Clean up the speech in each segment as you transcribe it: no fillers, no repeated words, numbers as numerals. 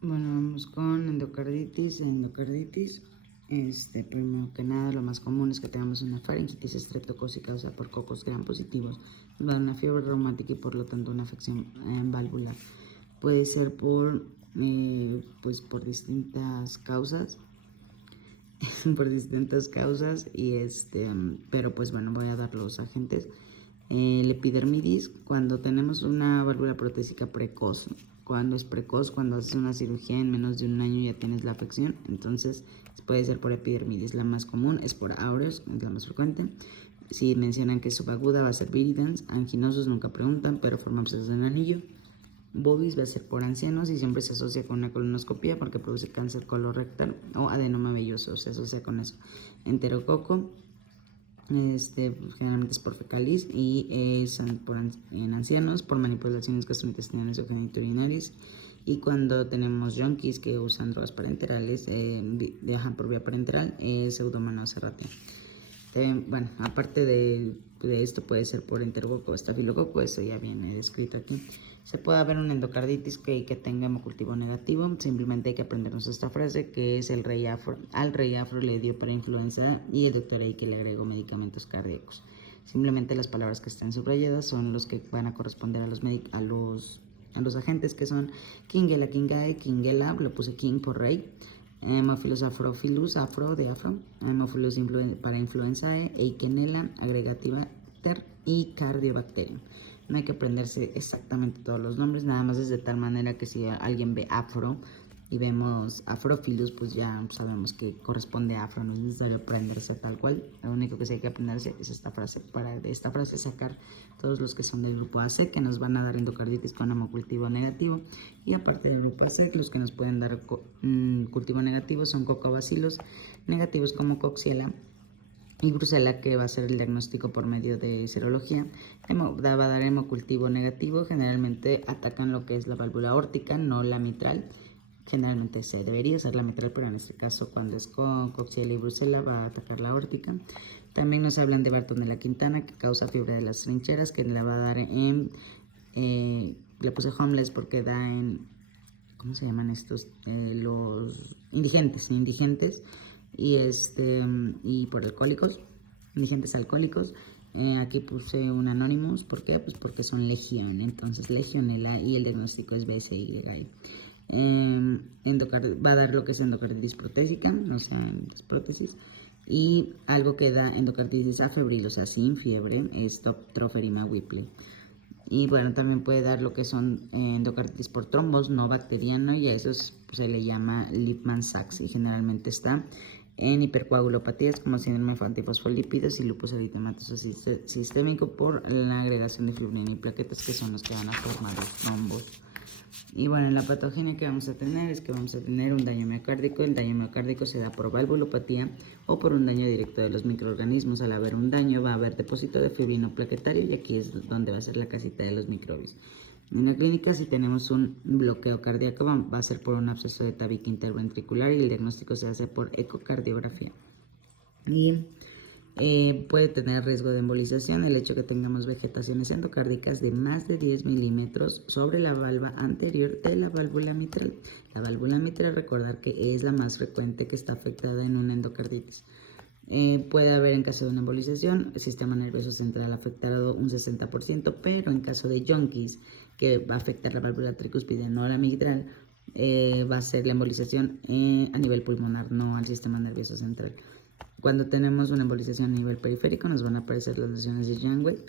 Bueno, vamos con endocarditis. Primero que nada, lo más común es que tengamos una faringitis estreptocócica, o sea, por cocos gram positivos, nos va a dar una fiebre reumática y por lo tanto una afección valvular. Puede ser pues por distintas causas, por distintas causas pero pues bueno, voy a dar los agentes. El epidermidis, cuando tenemos una válvula protésica precoz. Cuando es precoz, cuando haces una cirugía en menos de un año ya tienes la afección, entonces puede ser por epidermidis. La más común es por aureus, es la más frecuente. Si mencionan que es subaguda va a ser viridans. Anginosos nunca preguntan, pero forma abscesos en el anillo. Bovis va a ser por ancianos y siempre se asocia con una colonoscopia porque produce cáncer colorectal o adenoma velloso, se asocia con eso. Enterococo, generalmente es por fecalis y es en ancianos por manipulaciones gastrointestinales o genitourinarias. Y cuando tenemos junkies que usan drogas parenterales, viajan por vía parenteral, es pseudomonas errata. Bueno, aparte de esto puede ser por enterococo o estafilococo, eso ya viene descrito aquí. Se puede haber una endocarditis que tenga hemocultivo negativo, simplemente hay que aprendernos esta frase que es el rey afro. Al rey afro le dio para influenza y el doctor Eike le agregó medicamentos cardíacos. Simplemente las palabras que están subrayadas son los que van a corresponder a los agentes, que son Kingella kingae, Kingella, le puse King por rey. Hemophilus afrophilus, afro de afro, Hemophilus para influenzae, Eikenella agregativa ter y Cardiobacterium. No hay que aprenderse exactamente todos los nombres, nada más es de tal manera que si alguien ve afro y vemos afrophilus, pues ya sabemos que corresponde a afro, no es necesario aprenderse tal cual. Lo único que sí hay que aprenderse es esta frase, para de esta frase sacar todos los que son del grupo AC, que nos van a dar endocarditis con hemocultivo negativo. Y aparte del grupo AC, los que nos pueden dar cultivo negativo son cocobacilos negativos como Coxiella y Brucella, que va a ser el diagnóstico por medio de serología. Va a dar hemocultivo negativo, generalmente atacan lo que es la válvula aórtica, no la mitral. Generalmente se debería ser la mitral, pero en este caso cuando es con Coxiella y Brucella va a atacar la aórtica. También nos hablan de Bartonella Quintana, que causa fiebre de las trincheras, que la va a dar le puse homeless porque da en, ¿cómo se llaman estos? Los indigentes y por alcohólicos, indigentes alcohólicos. Aquí puse un Anonymous, ¿por qué? Pues porque son legión, entonces legionela y el diagnóstico es BSY. Va a dar lo que es endocarditis protésica, o sea, las prótesis. Y algo que da endocarditis afebril, o sea, sin fiebre, es Troferima Whipple. Y bueno, también puede dar lo que son endocarditis por trombos no bacteriano, y a eso se le llama Lippmann-Sachs y generalmente está en hipercoagulopatías como síndrome de antifosfolípidos y lupus eritematoso sistémico por la agregación de fibrina y plaquetas, que son los que van a formar los trombos. Y bueno, en la patogenia que vamos a tener es que vamos a tener un daño miocárdico. El daño miocárdico se da por valvulopatía o por un daño directo de los microorganismos. Al haber un daño va a haber depósito de fibrino plaquetario y aquí es donde va a ser la casita de los microbios. En la clínica, si tenemos un bloqueo cardíaco, va a ser por un absceso de tabique interventricular y el diagnóstico se hace por ecocardiografía. Y puede tener riesgo de embolización el hecho que tengamos vegetaciones endocárdicas de más de 10 milímetros sobre la valva anterior de la válvula mitral. La válvula mitral, recordar que es la más frecuente que está afectada en una endocarditis. Puede haber, en caso de una embolización, el sistema nervioso central afectado un 60%, pero en caso de junkies, que va a afectar la válvula tricuspide, no la mitral, va a ser la embolización a nivel pulmonar, no al sistema nervioso central. Cuando tenemos una embolización a nivel periférico nos van a aparecer las lesiones de Janeway.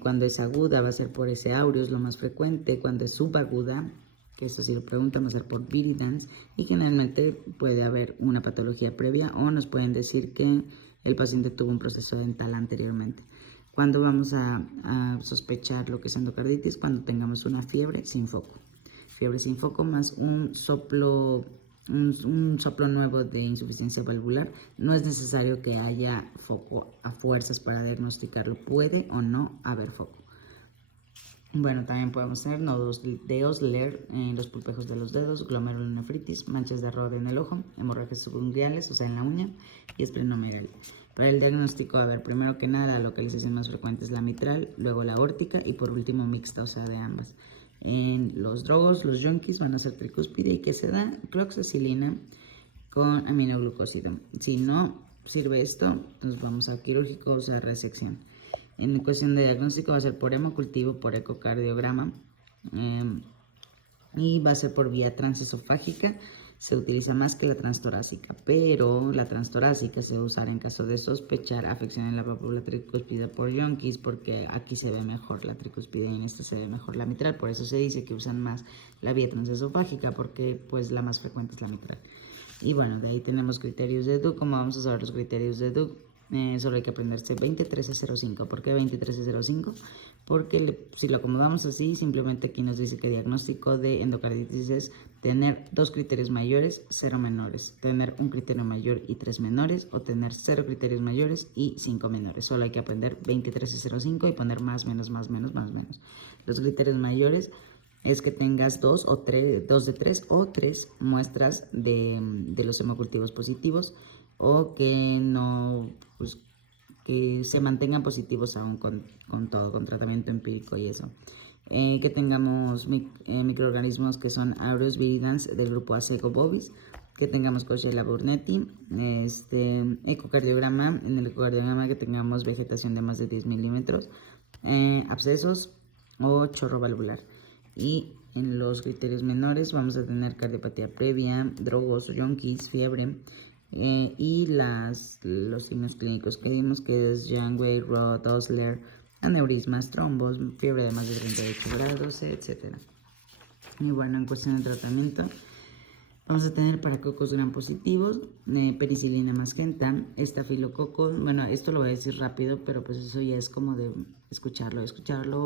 Cuando es aguda va a ser por ese aureus, lo más frecuente. Cuando es subaguda, que esto sí lo preguntan, va a ser por viridans. Y generalmente puede haber una patología previa o nos pueden decir que el paciente tuvo un proceso dental anteriormente. Cuando vamos a sospechar lo que es endocarditis, cuando tengamos una fiebre sin foco. Fiebre sin foco más un soplo nuevo de insuficiencia valvular. No es necesario que haya foco a fuerzas para diagnosticarlo. Puede o no haber foco. Bueno, también podemos tener nodos de Osler en los pulpejos de los dedos, glomerulonefritis, manchas de arroyo en el ojo, hemorragias subunguales, o sea, en la uña, y esplenomegalia. Para el diagnóstico, a ver, primero que nada, la localización más frecuente es la mitral, luego la aórtica y por último mixta, o sea, de ambas. En los drogos, los junkies van a ser tricúspide y que se da cloxacilina con aminoglucósido. Si no sirve esto, nos vamos a quirúrgico, o sea, resección. En cuestión de diagnóstico va a ser por hemocultivo, por ecocardiograma y va a ser por vía transesofágica. Se utiliza más que la transtorácica, pero la transtorácica se va a usar en caso de sospechar afección en la válvula tricúspide por junkies, porque aquí se ve mejor la tricúspide y en esta se ve mejor la mitral. Por eso se dice que usan más la vía transesofágica, porque pues la más frecuente es la mitral. Y bueno, de ahí tenemos criterios de Duke. Como vamos a saber los criterios de Duke? Solo hay que aprenderse 20-13-05. ¿Por qué 20-13-05? Porque si lo acomodamos así, simplemente aquí nos dice que diagnóstico de endocarditis es tener 2 criterios mayores, 0 menores, tener un criterio mayor y 3 menores, o tener 0 criterios mayores y 5 menores. Solo hay que aprender 20-13-05 y poner más, menos, más, menos, más, menos. Los criterios mayores es que tengas 2 de 3 o 3 muestras de los hemocultivos positivos, o que no, pues, que se mantengan positivos aún con todo, con tratamiento empírico y eso. Que tengamos microorganismos que son Aureus viridans del grupo Acego bovis, que tengamos Coachella burnetii, ecocardiograma, en el ecocardiograma que tengamos vegetación de más de 10 milímetros, abscesos o chorro valvular. Y en los criterios menores vamos a tener cardiopatía previa, drogos, junkies, fiebre, y los signos clínicos que vimos, que es Janeway, Roth, Osler, aneurismas, trombos, fiebre de más de 38 grados, etc. Y bueno, en cuestión de tratamiento, vamos a tener paracocos gram positivos, penicilina más genta, estafilococos. Bueno, esto lo voy a decir rápido, pero pues eso ya es como de escucharlo,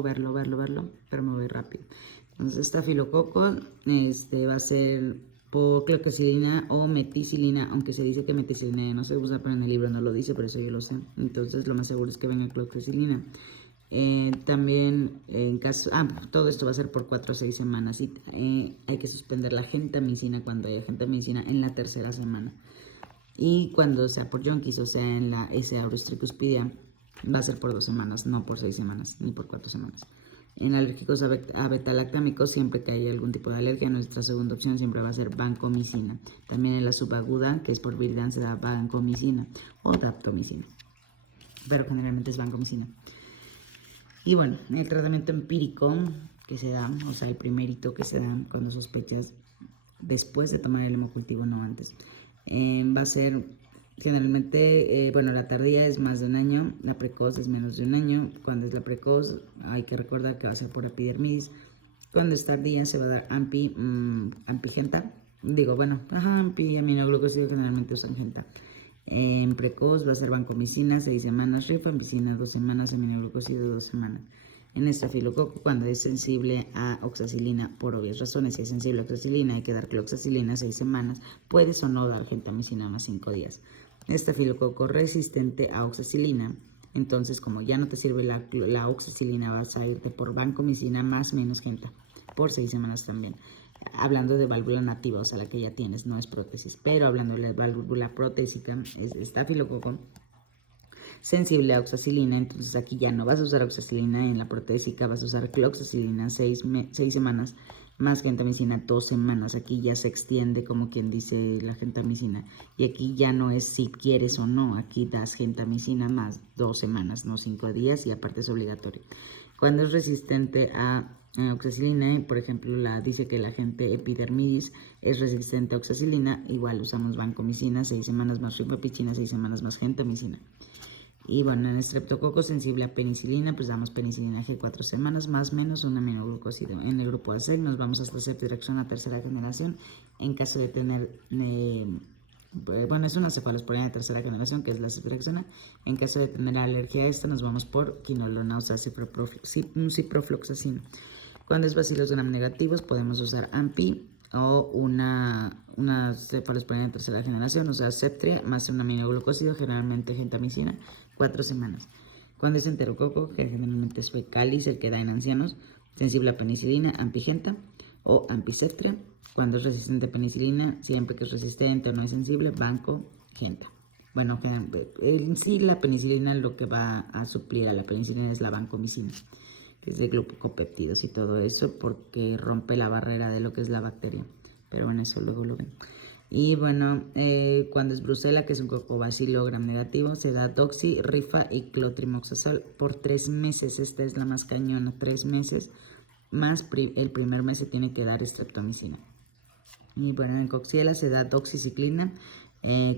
verlo, pero me voy rápido. Entonces, estafilococos va a ser por cloxacilina o meticilina, aunque se dice que meticilina no se usa, pero en el libro no lo dice, por eso yo lo sé. Entonces, lo más seguro es que venga cloxacilina. También en caso, todo esto va a ser por 4 a 6 semanas y hay que suspender la gentamicina cuando haya gentamicina en la 3ª semana. Y cuando sea por junkies, o sea en la S. aureus tricuspidia, va a ser por 2 semanas, no por 6 semanas ni por 4 semanas. En alérgicos a betalactámicos, siempre que haya algún tipo de alergia, nuestra segunda opción siempre va a ser vancomicina. También en la subaguda, que es por viridans, se da vancomicina o daptomicina, pero generalmente es vancomicina. Y bueno, el tratamiento empírico que se da, o sea, el primerito que se da cuando sospechas después de tomar el hemocultivo, no antes, va a ser generalmente, bueno, la tardía es más de 1 año, la precoz es menos de 1 año. Cuando es la precoz, hay que recordar que va a ser por epidermidis. Cuando es tardía, se va a dar ampigenta. Ampi, aminoglucósido generalmente usan genta. En precoz va a ser vancomicina 6 semanas, rifampicina 2 semanas, aminoglucósido 2 semanas. En estafilococo, cuando es sensible a oxacilina, por obvias razones, si es sensible a oxacilina, hay que dar cloxacilina 6 semanas. Puedes o no dar gentamicina más 5 días. Estafilococo resistente a oxacilina, entonces como ya no te sirve la oxacilina, vas a irte por vancomicina más menos genta, por 6 semanas también. Hablando de válvula nativa, o sea, la que ya tienes, no es prótesis, pero hablando de la válvula protésica, es estafilococo sensible a oxacilina, entonces aquí ya no vas a usar oxacilina en la protésica, vas a usar cloxacilina 6 semanas más gentamicina 2 semanas. Aquí ya se extiende, como quien dice, la gentamicina, y aquí ya no es si quieres o no, aquí das gentamicina más 2 semanas, no 5 días, y aparte es obligatorio. Cuando es resistente a oxacilina, por ejemplo, dice que la gente epidermidis es resistente a oxacilina, igual usamos vancomicina 6 semanas más rifampicina 6 semanas más gentamicina. Y bueno, en estreptococo sensible a penicilina, pues damos penicilina G 4 semanas, más menos un aminoglucósido. En el grupo AC nos vamos hasta ceftriaxona 3ª generación. En caso de tener, es una cefalosporina de 3ª generación, que es la ceftriaxona. En caso de tener alergia a esta, nos vamos por quinolona, o sea, ciprofloxacino. Cuando es bacilos gram negativos, podemos usar AMPI o una cefalosporina de 3ª generación, o sea, Septria, más un aminoglucósido, generalmente gentamicina, 4 semanas. Cuando es enterococo, que generalmente es fecalis, el que da en ancianos, sensible a penicilina, ampigenta o ampiseptria. Cuando es resistente a penicilina, siempre que es resistente o no es sensible, vancogenta. Bueno, en sí la penicilina lo que va a suplir a la penicilina es la vancomicina, que es de glucopéptidos y todo eso, porque rompe la barrera de lo que es la bacteria. Pero bueno, eso luego lo ven. Y bueno, cuando es brucela, que es un cocobacilo gram negativo, se da doxy, rifa y clotrimoxazol por 3 meses. Esta es la más cañona, 3 meses. Más el primer mes se tiene que dar streptomicina. Y bueno, en coxiela se da doxiciclina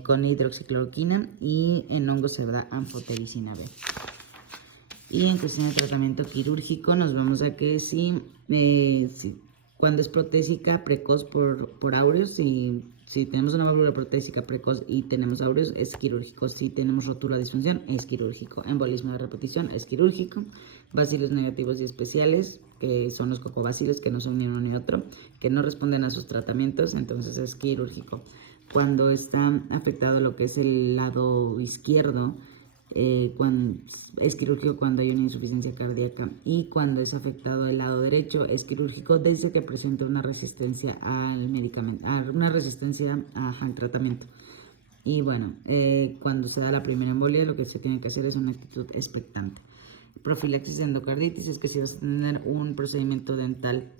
con hidroxicloroquina, y en hongos se da anfotericina B. Y en cuestión de tratamiento quirúrgico nos vamos a que cuando es protésica precoz por áureos, si tenemos una válvula protésica precoz y tenemos áureos, es quirúrgico. Si tenemos rotura o disfunción, es quirúrgico. Embolismo de repetición, es quirúrgico. Bacilos negativos y especiales, que son los cocobacilos, que no son ni uno ni otro, que no responden a sus tratamientos, entonces es quirúrgico. Cuando está afectado lo que es el lado izquierdo, es quirúrgico cuando hay una insuficiencia cardíaca, y cuando es afectado el lado derecho es quirúrgico desde que presenta una resistencia al medicamento, una resistencia al tratamiento. Y bueno, cuando se da la primera embolia, lo que se tiene que hacer es una actitud expectante. Profilaxis de endocarditis es que si vas a tener un procedimiento dental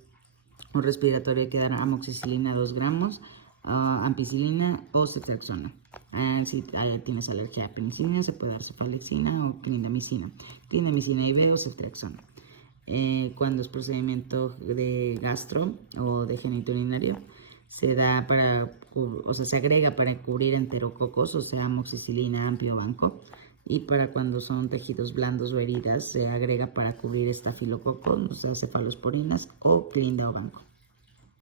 o respiratorio, hay que dar amoxicilina 2 gramos, ampicilina o ceftriaxona. Si tienes alergia a penicilina, se puede dar sulfalexina o clindamicina. Clindamicina IV o ceftriaxona. Cuando es procedimiento de gastro o de genitourinario, se da se agrega para cubrir enterococos, o sea, amoxicilina, ampio o banco. Y para cuando son tejidos blandos o heridas, se agrega para cubrir estafilococos, o sea, cefalosporinas o clinda o banco.